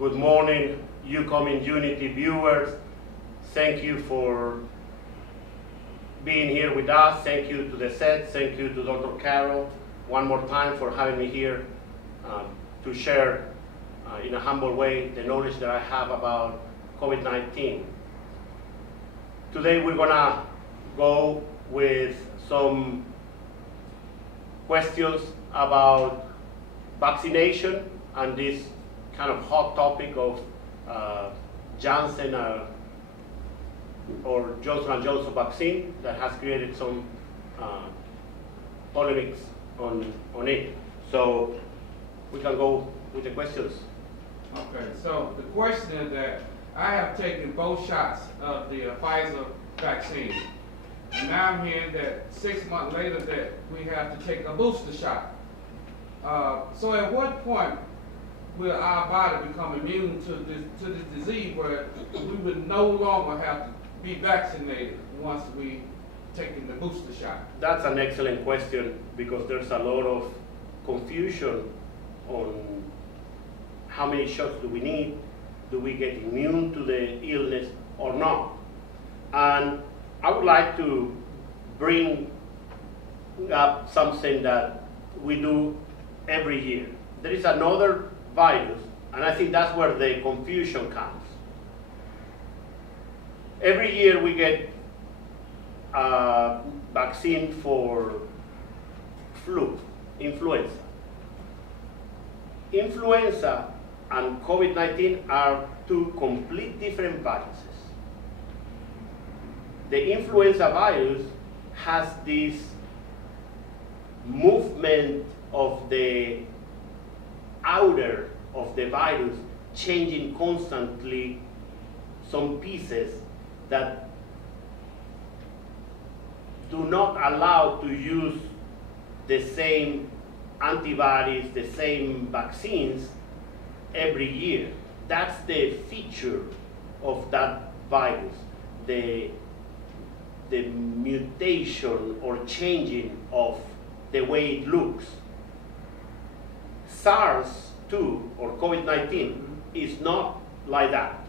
Good morning, UComing Unity viewers. Thank you for being here with us. Thank you to the set. Thank you to Dr. Carroll one more time for having me here to share in a humble way the knowledge that I have about COVID-19. Today we're gonna go with some questions about vaccination and this kind of hot topic of Janssen or Johnson & Johnson vaccine that has created some polemics on it. So we can go with the questions. Okay, so the question is that I have taken both shots of the Pfizer vaccine, and now I'm hearing that 6 months later that we have to take a booster shot. So at what point will our body become immune to this disease where we would no longer have to be vaccinated once we taken the booster shot? That's an excellent question because there's a lot of confusion on how many shots do we need, do we get immune to the illness or not. And I would like to bring up something that we do every year. There is another virus, and I think that's where the confusion comes. Every year we get a vaccine for influenza. Influenza and COVID-19 are two complete different viruses. The influenza virus has this movement of the outer of the virus changing constantly some pieces that do not allow to use the same antibodies, the same vaccines every year. That's the feature of that virus, the mutation or changing of the way it looks. SARS-2 or COVID-19 is not like that.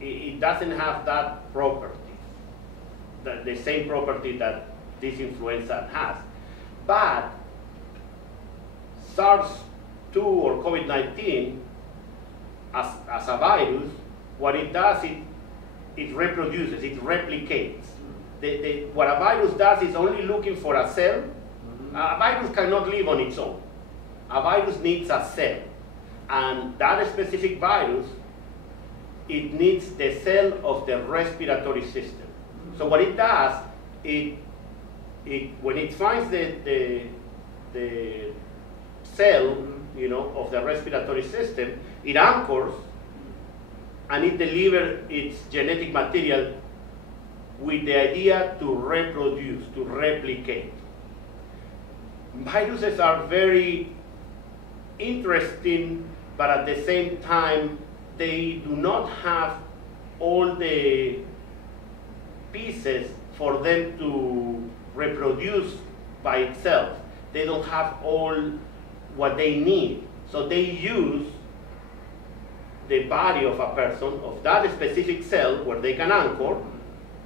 It doesn't have that property, the same property that this influenza has. But SARS-2 or COVID-19, as a virus, what it does, it reproduces, it replicates. What a virus does is only looking for a cell. A virus cannot live on its own. A virus needs a cell. And that specific virus, it needs the cell of the respiratory system. So what it does, when it finds the cell, of the respiratory system, it anchors and it delivers its genetic material with the idea to reproduce, to replicate. Viruses are very interesting, but at the same time, they do not have all the pieces for them to reproduce by itself. They don't have all what they need. So they use the body of a person, of that specific cell where they can anchor,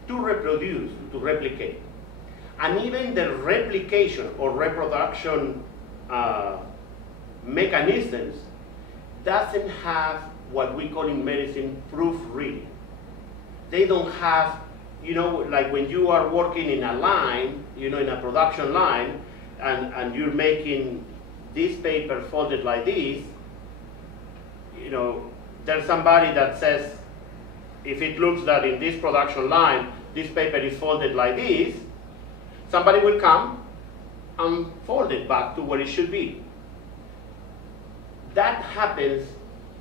to reproduce, to replicate. And even the replication or reproduction mechanisms doesn't have what we call in medicine proofreading. They don't have, like when you are working in a line, in a production line, and you're making this paper folded like this, there's somebody that says, if it looks that in this production line, this paper is folded like this, somebody will come and fold it back to where it should be. That happens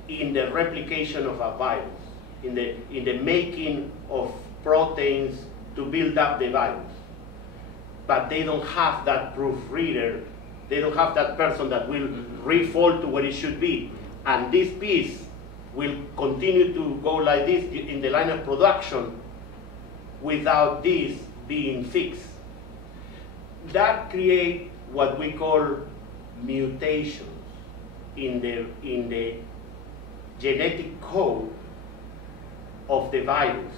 in the replication of a virus, in the making of proteins to build up the virus. But they don't have that proofreader. They don't have that person that will refold to where it should be. And this piece will continue to go like this in the line of production without this being fixed. That creates what we call mutations in the genetic code of the virus.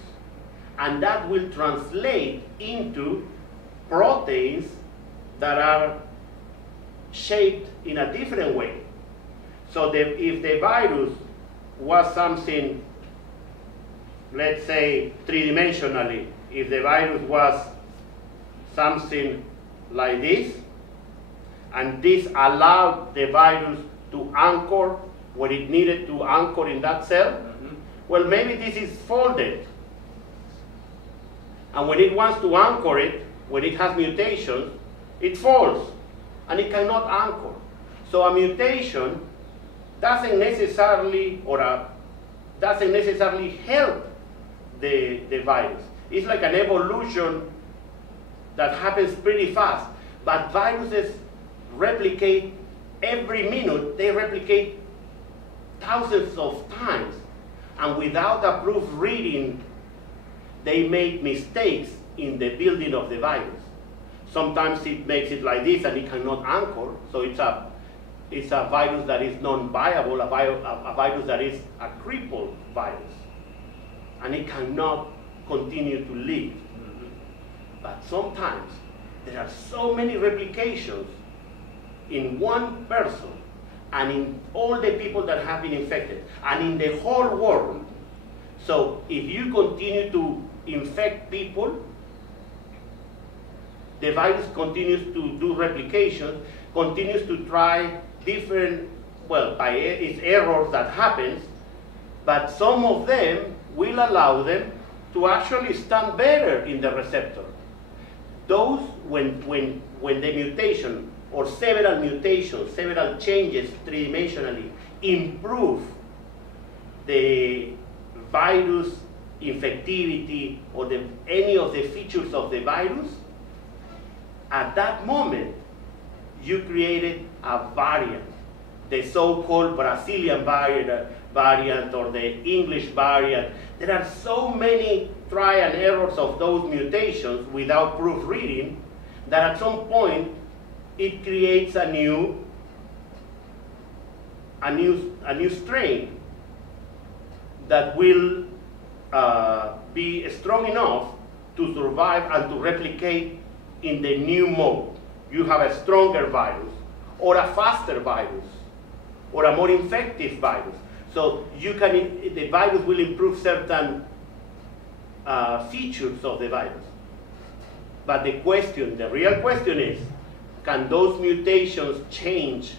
And that will translate into proteins that are shaped in a different way. So if the virus was something, let's say three-dimensionally, if the virus was something like this, and this allowed the virus to anchor what it needed to anchor in that cell, well, maybe this is folded. And when it wants to anchor it, when it has mutations, it falls, and it cannot anchor. So a mutation doesn't necessarily help the virus. It's like an evolution that happens pretty fast. But viruses replicate every minute. They replicate thousands of times. And without a proofreading, they make mistakes in the building of the virus. Sometimes it makes it like this and it cannot anchor, so it's a virus that is non-viable, a virus that is a crippled virus, and it cannot continue to live. But sometimes there are so many replications in one person and in all the people that have been infected and in the whole world. So if you continue to infect people, the virus continues to do replication, continues to try different, well, by its errors that happens, but some of them will allow them to actually stand better in the receptor. Those, when the mutation or several mutations, several changes three-dimensionally improve the virus infectivity or any of the features of the virus, at that moment, you created a variant, the so-called Brazilian variant or the English variant. There are so many try and errors of those mutations without proofreading that at some point it creates a new strain that will be strong enough to survive and to replicate in the new mode. You have a stronger virus, or a faster virus, or a more infective virus. So the virus will improve certain features of the virus. But the real question is, can those mutations change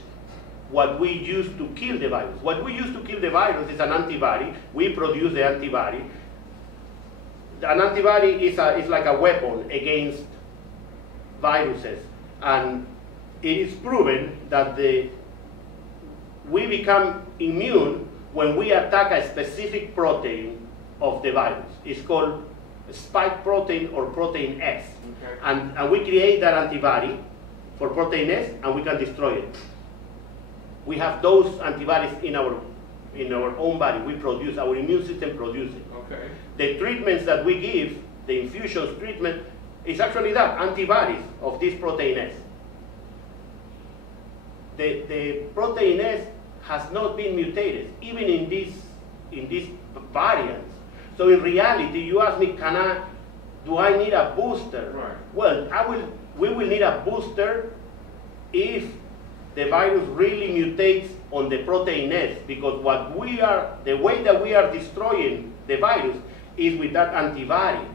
what we use to kill the virus? What we use to kill the virus is an antibody. We produce the antibody. An antibody is like a weapon against viruses, and it is proven that we become immune when we attack a specific protein of the virus. It's called spike protein or protein S. Okay. And we create that antibody for protein S, and we can destroy it. We have those antibodies in our own body. We produce, our immune system produces it. Okay. The treatments that we give, the infusions treatment, is actually that, antibodies of this protein S. The protein S has not been mutated, even in these variants. So in reality, you ask me, do I need a booster? Right. Well, we will need a booster if the virus really mutates on the protein S, because the way that we are destroying the virus is with that antibody.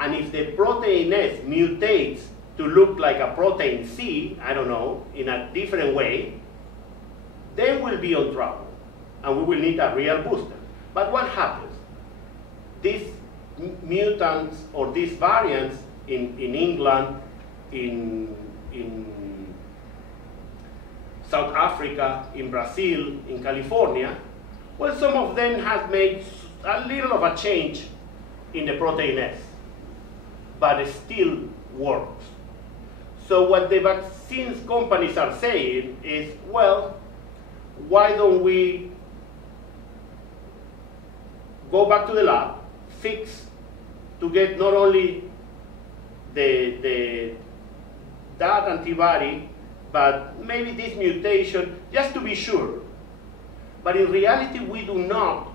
And if the protein S mutates to look like a protein C, I don't know, in a different way, then we'll be on trouble, and we will need a real booster. But what happens? These mutants or these variants in England, in South Africa, in Brazil, in California, well, some of them have made a little of a change in the protein S, but it still works. So what the vaccines companies are saying is, well, why don't we go back to the lab, fix to get not only that antibody, but maybe this mutation, just to be sure. But in reality, we do not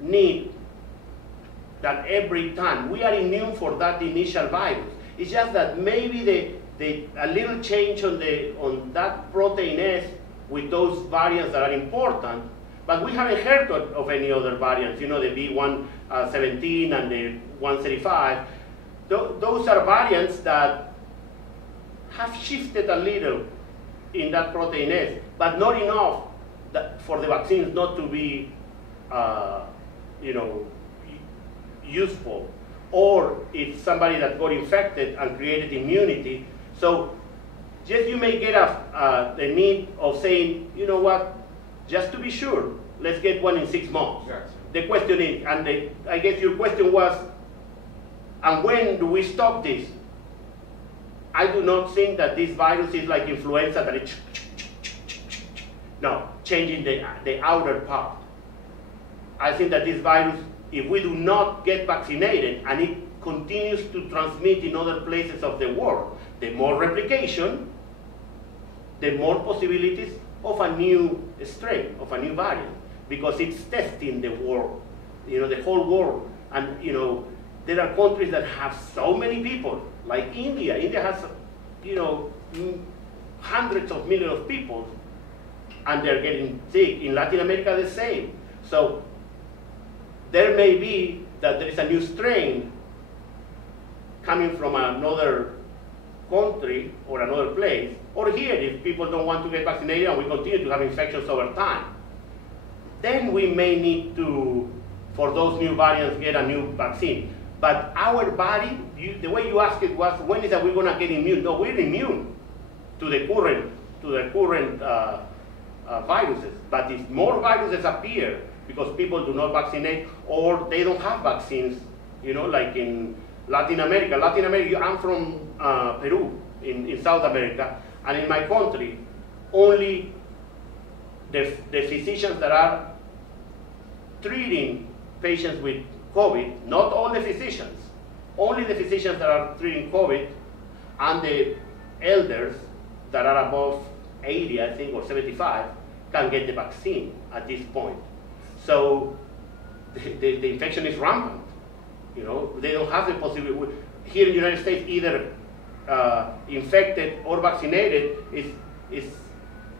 need that every time. We are immune for that initial virus. It's just that maybe a little change on that protein S with those variants that are important, but we haven't heard of any other variants, you know, the B117 and the 135. Those are variants that have shifted a little in that protein S, but not enough for the vaccines not to be, you know, useful. Or if somebody that got infected and created immunity. So just you may get the need of saying, you know what, just to be sure, let's get one in 6 months. Gotcha. The question is, and I guess your question was, and when do we stop this? I do not think that this virus is like influenza, that it's no, changing the outer part. I think that this virus, if we do not get vaccinated and it continues to transmit in other places of the world, the more replication, the more possibilities of a new strain, of a new variant, because it's testing the world, you know, the whole world. And, you know, there are countries that have so many people, like India. India has, you know, hundreds of millions of people, and they're getting sick. In Latin America, the same. So there may be that there is a new strain coming from another country or another place, or here if people don't want to get vaccinated and we continue to have infections over time. Then we may need to, for those new variants, get a new vaccine. But our body, the way you asked it was, when is that we're going to get immune? No, we're immune to the current viruses. But if more viruses appear because people do not vaccinate or they don't have vaccines, you know, like in Latin America. I'm from Peru, in South America, and in my country, only the physicians that are treating patients with COVID, not all the physicians, only the physicians that are treating COVID and the elders that are above 80, I think, or 75, can get the vaccine at this point. So the infection is rampant. You know, they don't have the possibility. Here in the United States, either infected or vaccinated is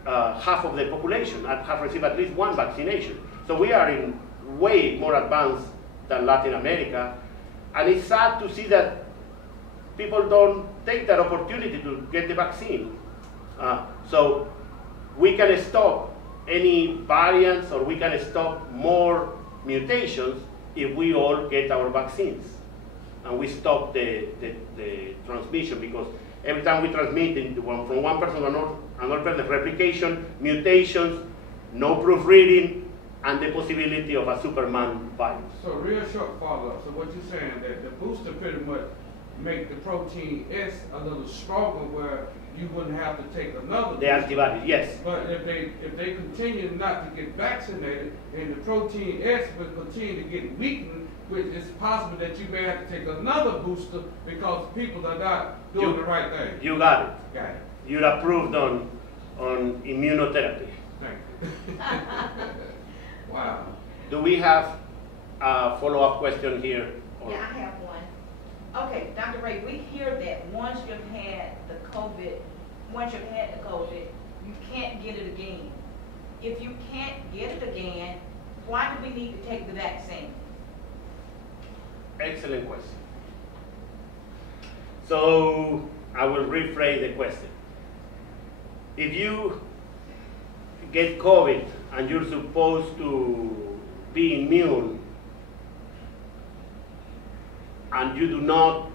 half of the population and have received at least one vaccination. So we are in way more advanced than Latin America. And it's sad to see that people don't take that opportunity to get the vaccine. So we can stop any variants or we can stop more mutations if we all get our vaccines and we stop the transmission, because every time we transmit from one person to another person, replication, mutations, no proofreading, and the possibility of a Superman virus. So real short follow-up. So what you're saying that the booster pretty much make the protein S a little stronger where you wouldn't have to take another. The antibodies, yes. But if they continue not to get vaccinated, and the protein S will continue to get weakened, which it's possible that you may have to take another booster because people are not doing the right thing. You got it. Got it. You're approved on immunotherapy. Thank you. Wow. Do we have a follow-up question here? Yeah, I have one. Okay, Dr. Ray, we hear that once you've had the COVID, you can't get it again. If you can't get it again, why do we need to take the vaccine? Excellent question. So I will rephrase the question. If you get COVID and you're supposed to be immune and you do not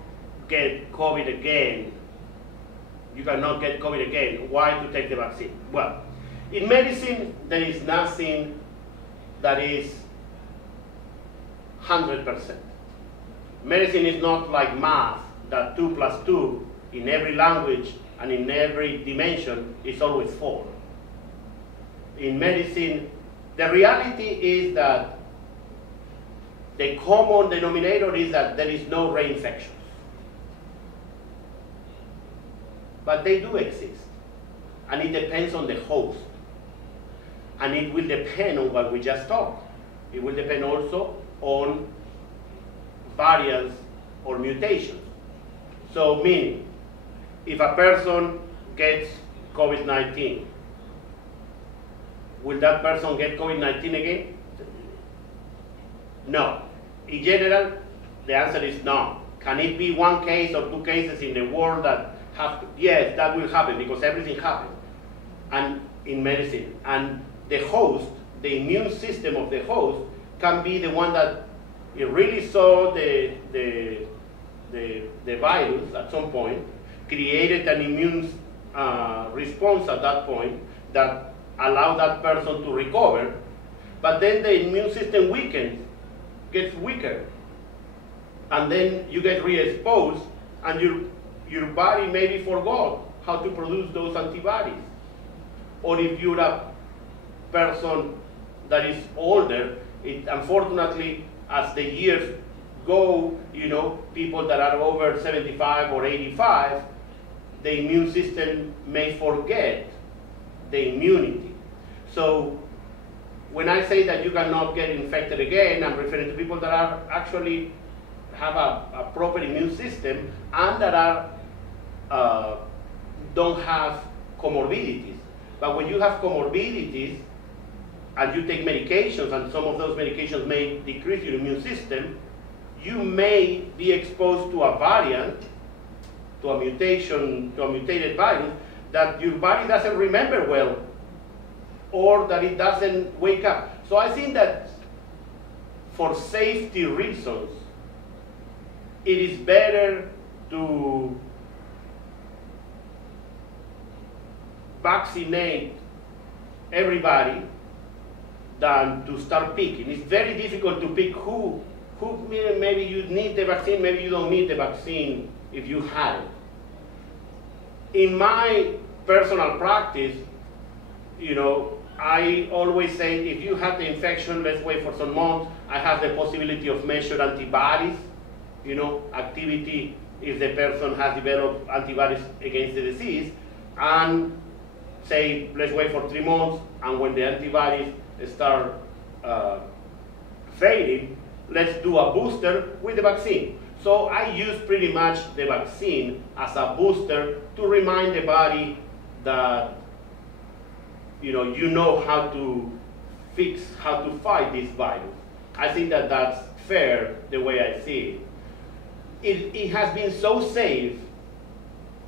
get COVID again, you cannot get COVID again, why to take the vaccine? Well, in medicine, there is nothing that is 100%. Medicine is not like math, that 2 + 2 in every language and in every dimension is always 4. In medicine, the reality is that the common denominator is that there is no reinfections. But they do exist, and it depends on the host. And it will depend on what we just talked. It will depend also on variants or mutations. So meaning, if a person gets COVID-19, will that person get COVID-19 again? No. In general, the answer is no. Can it be one case or two cases in the world that have to? Yes, that will happen because everything happens. And in medicine. And the host, the immune system of the host, can be the one that it really saw the virus at some point, created an immune response at that point that allowed that person to recover, but then the immune system weakens, gets weaker, and then you get re-exposed, and your body maybe forgot how to produce those antibodies. Or if you're a person that is older, unfortunately, as the years go, people that are over 75 or 85, the immune system may forget the immunity. So when I say that you cannot get infected again, I'm referring to people that are actually have a proper immune system and that don't have comorbidities. But when you have comorbidities and you take medications, and some of those medications may decrease your immune system, you may be exposed to a variant, to a mutation, to a mutated virus that your body doesn't remember well, or that it doesn't wake up. So I think that for safety reasons, it is better to vaccinate everybody than to start picking. It's very difficult to pick who maybe you need the vaccine, maybe you don't need the vaccine if you had it. In my personal practice, I always say if you have the infection, let's wait for some months. I have the possibility of measure antibodies, activity if the person has developed antibodies against the disease, and say let's wait for 3 months, and when the antibodies start fading, let's do a booster with the vaccine. So I use pretty much the vaccine as a booster to remind the body that you know how to how to fight this virus. I think that that's fair the way I see it. It has been so safe,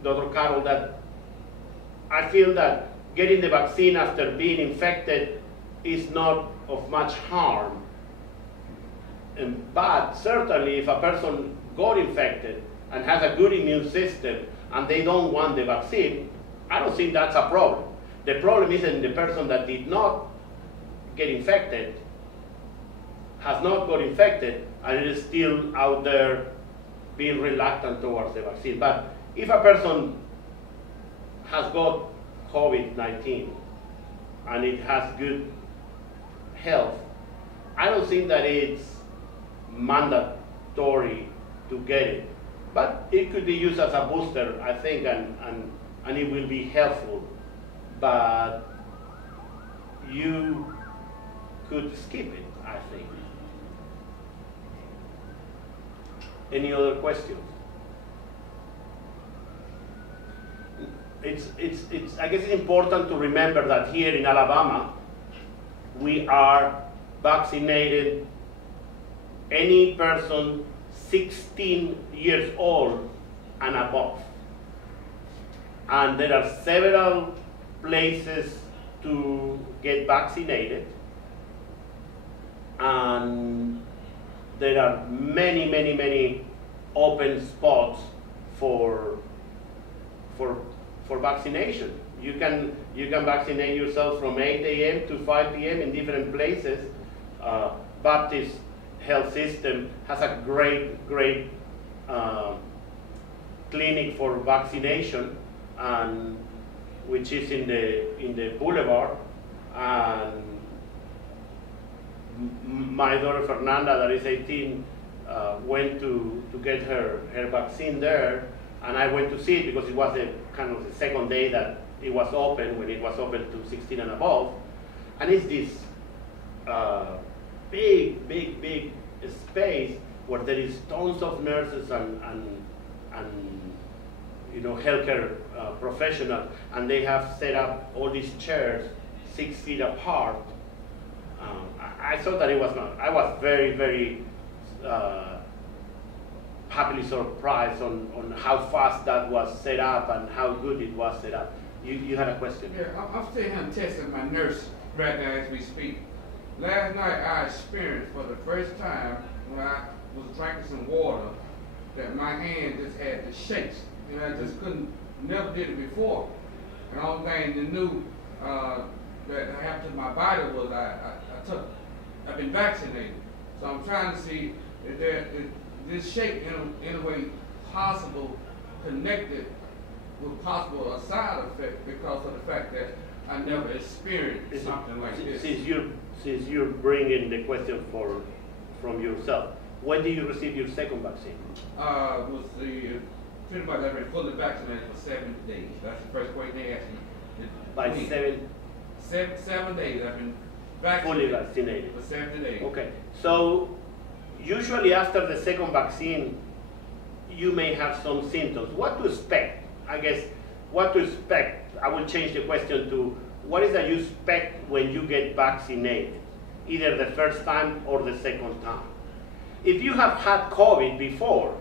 Dr. Carroll, that I feel that getting the vaccine after being infected is not of much harm. But certainly if a person got infected and has a good immune system and they don't want the vaccine, I don't think that's a problem. The problem is in the person that did not get infected, has not got infected, and is still out there being reluctant towards the vaccine. But if a person has got COVID-19 and it has good health, I don't think that it's mandatory to get it. But it could be used as a booster, I think, and it will be helpful. But you could skip it, I think. Any other questions? I guess it's important to remember that here in Alabama, we are vaccinated any person 16 years old and above. And there are several places to get vaccinated, and there are many open spots for vaccination. You can vaccinate yourself from 8 a.m. to 5 p.m. in different places. Baptist Health System has a great clinic for vaccination, and which is in the boulevard. And my daughter Fernanda, that is 18, went to get her vaccine there, and I went to see it because it was kind of the second day that it was open, when it was open to 16 and above. And it's this big space where there is tons of nurses and healthcare professionals, and they have set up all these chairs 6 feet apart. I thought that it was not. I was very happily surprised on how fast that was set up and how good it was set up. You had a question? Yeah, I'm still here testing my nurse right now as we speak. Last night I experienced for the first time when I was drinking some water that my hand just had the shakes. I just never did it before. And the only thing that knew that happened to my body was I've been vaccinated. So I'm trying to see if this shake in a way possible connected with possible a side effect because of the fact that I never experienced something like this. Since you're bringing the question from yourself, when did you receive your second vaccine? Was pretty much I've been fully vaccinated for 7 days. That's the first question they asked me. By 7 days I've been vaccinated. Fully vaccinated. For 7 days. Okay. So usually after the second vaccine, you may have some symptoms. What to expect? I guess what to expect. I will change the question to what is that you expect when you get vaccinated, either the first time or the second time. If you have had COVID before,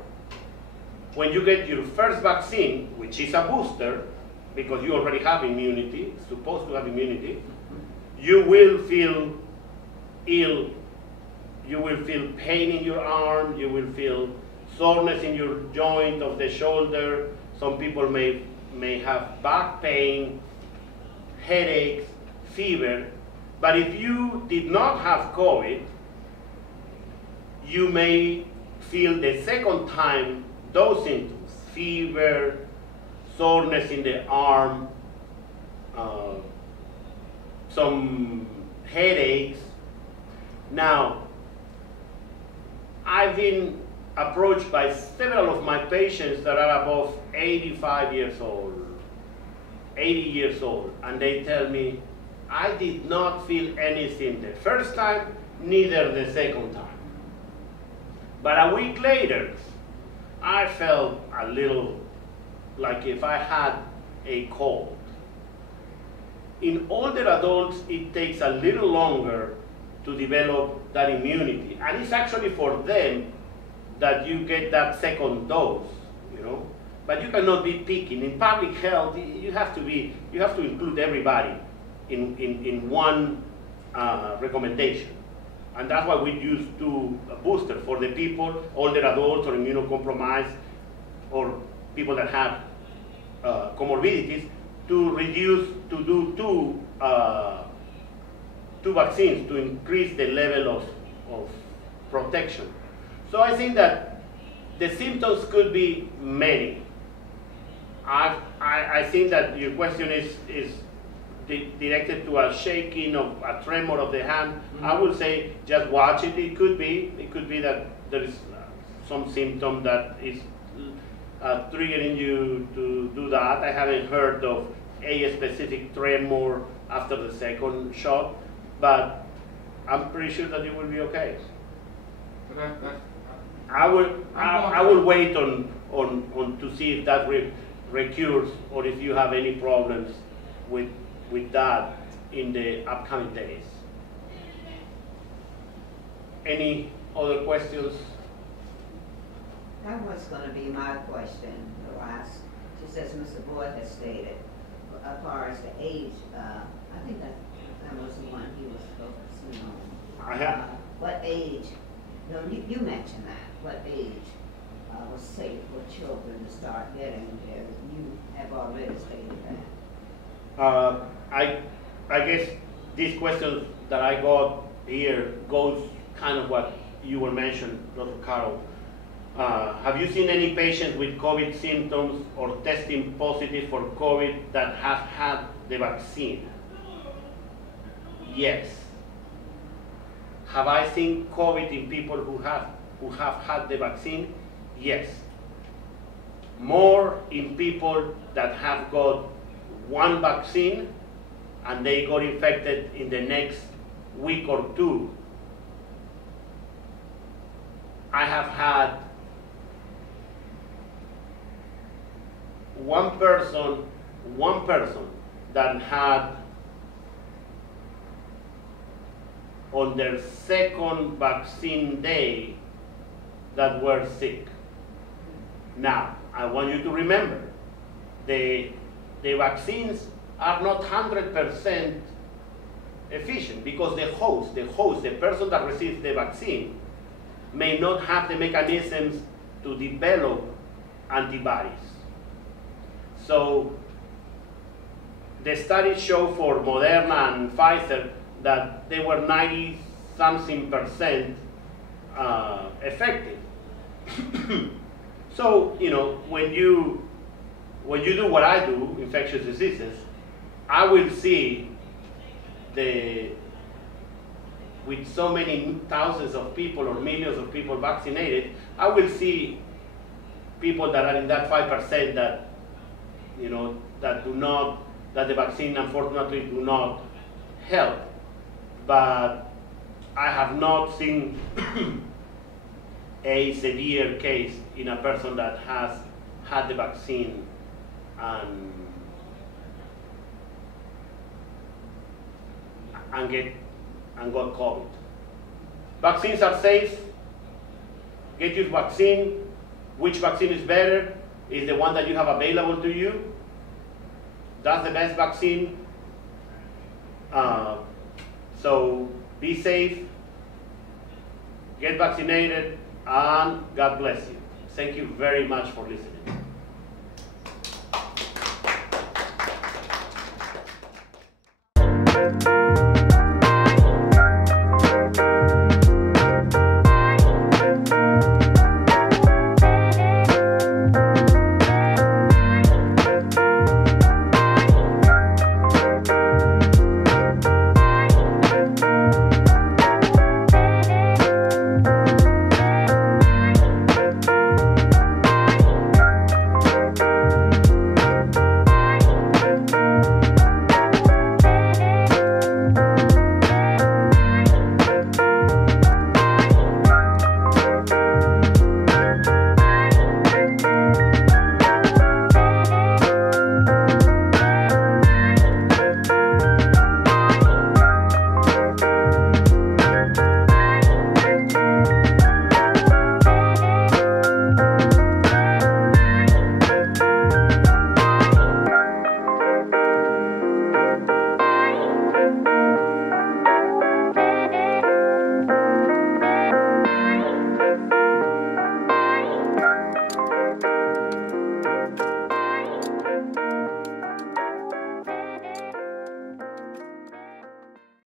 when you get your first vaccine, which is a booster, because you already have immunity, supposed to have immunity, you will feel ill, you will feel pain in your arm, you will feel soreness in your joint of the shoulder. Some people may have back pain, headaches, fever. But if you did not have COVID, you may feel the second time those symptoms: fever, soreness in the arm, some headaches. Now, I've been approached by several of my patients that are above 85 years old, 80 years old, and they tell me, I did not feel anything the first time, neither the second time. But a week later, I felt a little like if I had a cold. In older adults, it takes a little longer to develop that immunity. And it's actually for them that you get that second dose, But you cannot be picking. In public health, you have to include everybody in one recommendation. And that's why we use two boosters for the people, older adults or immunocompromised, or people that have comorbidities, to do two vaccines to increase the level of protection. So I think that the symptoms could be many. I think that your question is directed to a shaking of a tremor of the hand. Mm-hmm. I would say just watch it. It could be that there is some symptom that is triggering you to do that. I haven't heard of a specific tremor after the second shot, but I'm pretty sure that it will be okay. I will wait on to see if that recurs or if you have any problems with that in the upcoming days. Any other questions? That was going to be my question, the last, just as Mr. Boyd has stated, as far as the age, I think that was the one he was focusing on. What age, you mentioned that, what age was safe for children to start getting there? You have already stated that. I guess these questions that I got here goes kind of what you were mentioning, Dr. Carroll. Have you seen any patients with COVID symptoms or testing positive for COVID that have had the vaccine? Yes. Have I seen COVID in people who have had the vaccine? Yes. More in people that have got one vaccine and they got infected in the next week or two. I have had one person that had on their second vaccine day that were sick. Now, I want you to remember, the vaccines are not 100% efficient because the host, the person that receives the vaccine, may not have the mechanisms to develop antibodies. So the studies show for Moderna and Pfizer that they were 90-something% effective. So, you know, when you do what I do, infectious diseases, I will see with so many thousands of people or millions of people vaccinated, I will see people that are in that 5% that, you know, that the vaccine unfortunately do not help. But I have not seen a severe case in a person that has had the vaccine and got COVID. Vaccines are safe. Get your vaccine. Which vaccine is better? Is the one that you have available to you. That's the best vaccine. So be safe, get vaccinated, and God bless you. Thank you very much for listening.